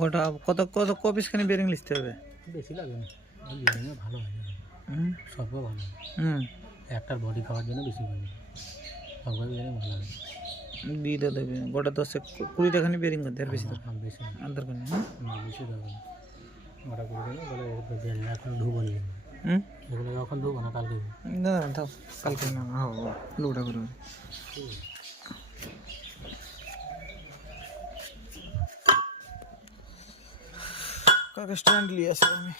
গোটা কত কত কপিস খানি বেরিং লিখতে হবে? বেশি লাগবে না, বেরিংয়ে ভালো হয়, সবও ভালো হয়। একটার বডি খাওয়ার জন্য বেশি ভালো, সবগুলো বেরিং ভালো হয়। বিটা দেবে গোটা 10-20 খানি বেরিং করতে আর বেশি দরকার বেশি আর দরকার নেই। বেশি দরকার না, গোটা করে দেবে বলে বেরিং এখন ধুবো নিয়ে এগুলো এখন ধুবো না, কালকে না থাক কালকে না লোটা করে কাকে স্ট্যান্ড লিয়ে আসবো আমি।